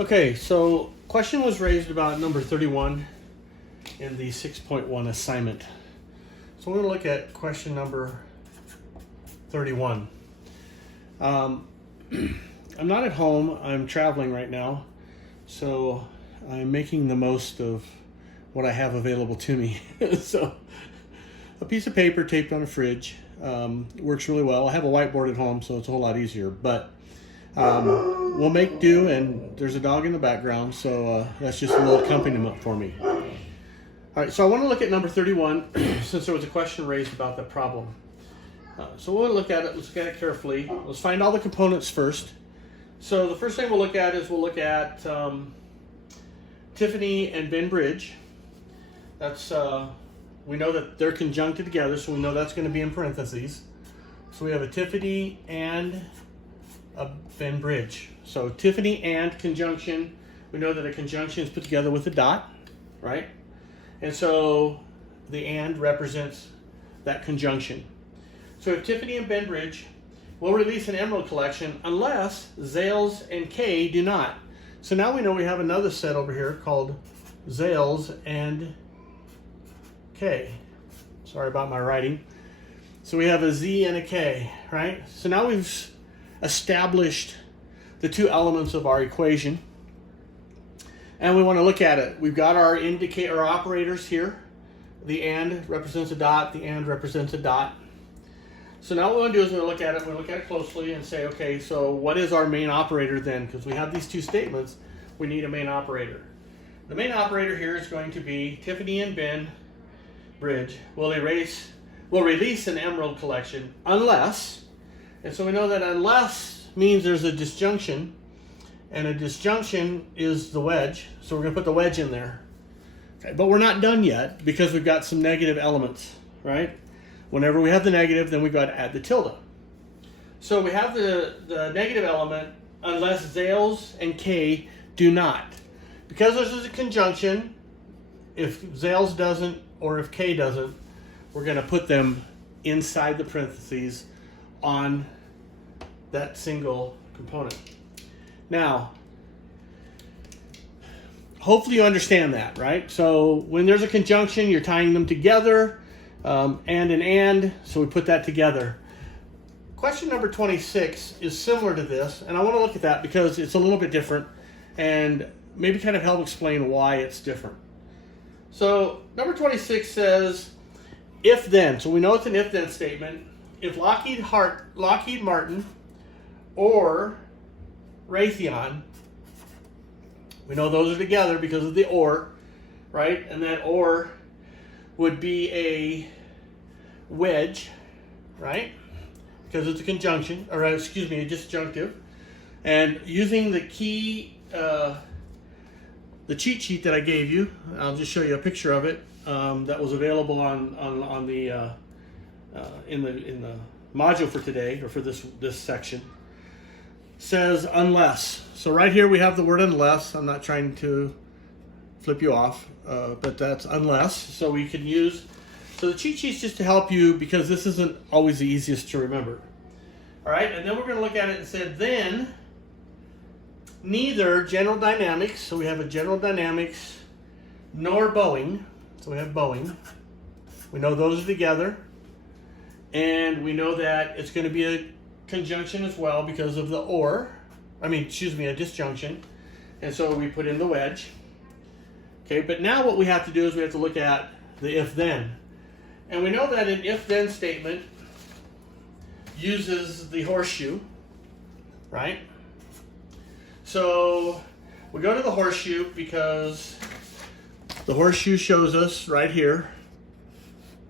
Okay, so question was raised about number 31 in the 6.1 assignment. So we're going to look at question number 31. I'm not at home. I'm traveling right now. So I'm making the most of what I have available to me. So a piece of paper taped on a fridge works really well. I have a whiteboard at home, so it's a whole lot easier. But we'll make do, and there's a dog in the background, so that's just a little accompaniment for me. All right, so I want to look at number 31 since there was a question raised about that problem. So we'll look at it. Let's look at it carefully. Let's find all the components first. So the first thing we'll look at is Tiffany and Ben Bridge. That's we know that they're conjuncted together, so we know that's going to be in parentheses. So we have a Tiffany and a Ben Bridge. So Tiffany and conjunction. We know that a conjunction is put together with a dot, right? And so the and represents that conjunction. So if Tiffany and Ben Bridge will release an emerald collection unless Zales and Kay do not. So now we know we have another set over here called Zales and K. Sorry about my writing. So we have a Z and a K, right? So now we've established the two elements of our equation. And we want to look at it. We've got our indicator operators here. The and represents a dot, the and represents a dot. So now what we want to do is we're going to look at it, we're going to look at it closely and say, okay, so what is our main operator then? Because we have these two statements, we need a main operator. The main operator here is going to be Tiffany and Ben Bridge will release an emerald collection unless, and so we know that unless means there's a disjunction, and a disjunction is the wedge, so we're going to put the wedge in there. Okay, but we're not done yet because we've got some negative elements, right? Whenever we have the negative, then we've got to add the tilde. So we have the negative element unless Zales and K do not. Because this is a conjunction, if Zales doesn't or if K doesn't, we're going to put them inside the parentheses on that single component. Now, hopefully you understand that, right? So when there's a conjunction, you're tying them together, and, so we put that together. Question number 26 is similar to this, and I want to look at that because it's a little bit different and maybe kind of help explain why it's different. So number 26 says, if then, so we know it's an if then statement. If Lockheed Martin or Raytheon, we know those are together because of the or, right? And that or would be a wedge, right? Because it's a conjunction, or excuse me, a disjunctive. And using the key, the cheat sheet that I gave you, I'll just show you a picture of it that was available on the in the module for today, or for this section. Says unless. So right here we have the word unless. I'm not trying to flip you off, but that's unless. So we can use, so the cheat sheet's just to help you because this isn't always the easiest to remember. All right, and then we're going to look at it and say then neither General Dynamics, so we have a General Dynamics, nor Boeing, so we have Boeing. We know those are together, and we know that it's going to be a conjunction as well because of the or, a disjunction, and so we put in the wedge. Okay, but now what we have to do is we have to look at the if-then. And we know that an if-then statement uses the horseshoe, right? So we go to the horseshoe because the horseshoe shows us right here,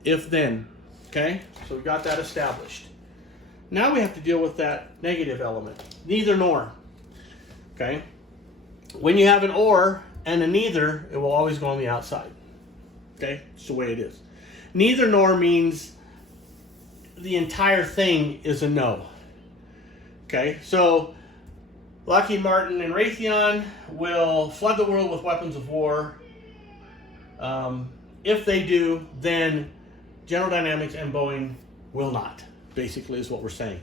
if-then, okay? So we got that established. Now we have to deal with that negative element, neither nor, okay? When you have an or and a neither, it will always go on the outside, okay? It's the way it is. Neither nor means the entire thing is a no, okay? So Lockheed Martin and Raytheon will flood the world with weapons of war. If they do, then General Dynamics and Boeing will not, basically is what we're saying.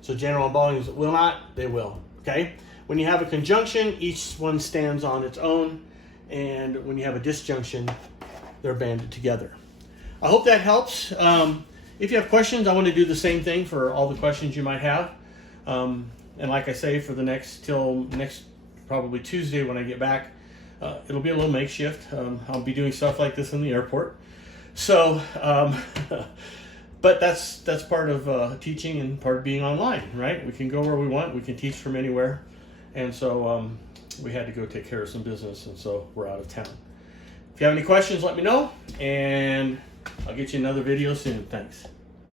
So General and Boeing will not, they will, okay? when you have a conjunction, each one stands on its own, and when you have a disjunction, they're banded together. I hope that helps. If you have questions, I want to do the same thing for all the questions you might have. And like I say, for the till next probably Tuesday when I get back, it'll be a little makeshift. I'll be doing stuff like this in the airport. So, but that's part of teaching and part of being online, right? We can go where we want. We can teach from anywhere. And so we had to go take care of some business, and so we're out of town. If you have any questions, let me know, and I'll get you another video soon. Thanks.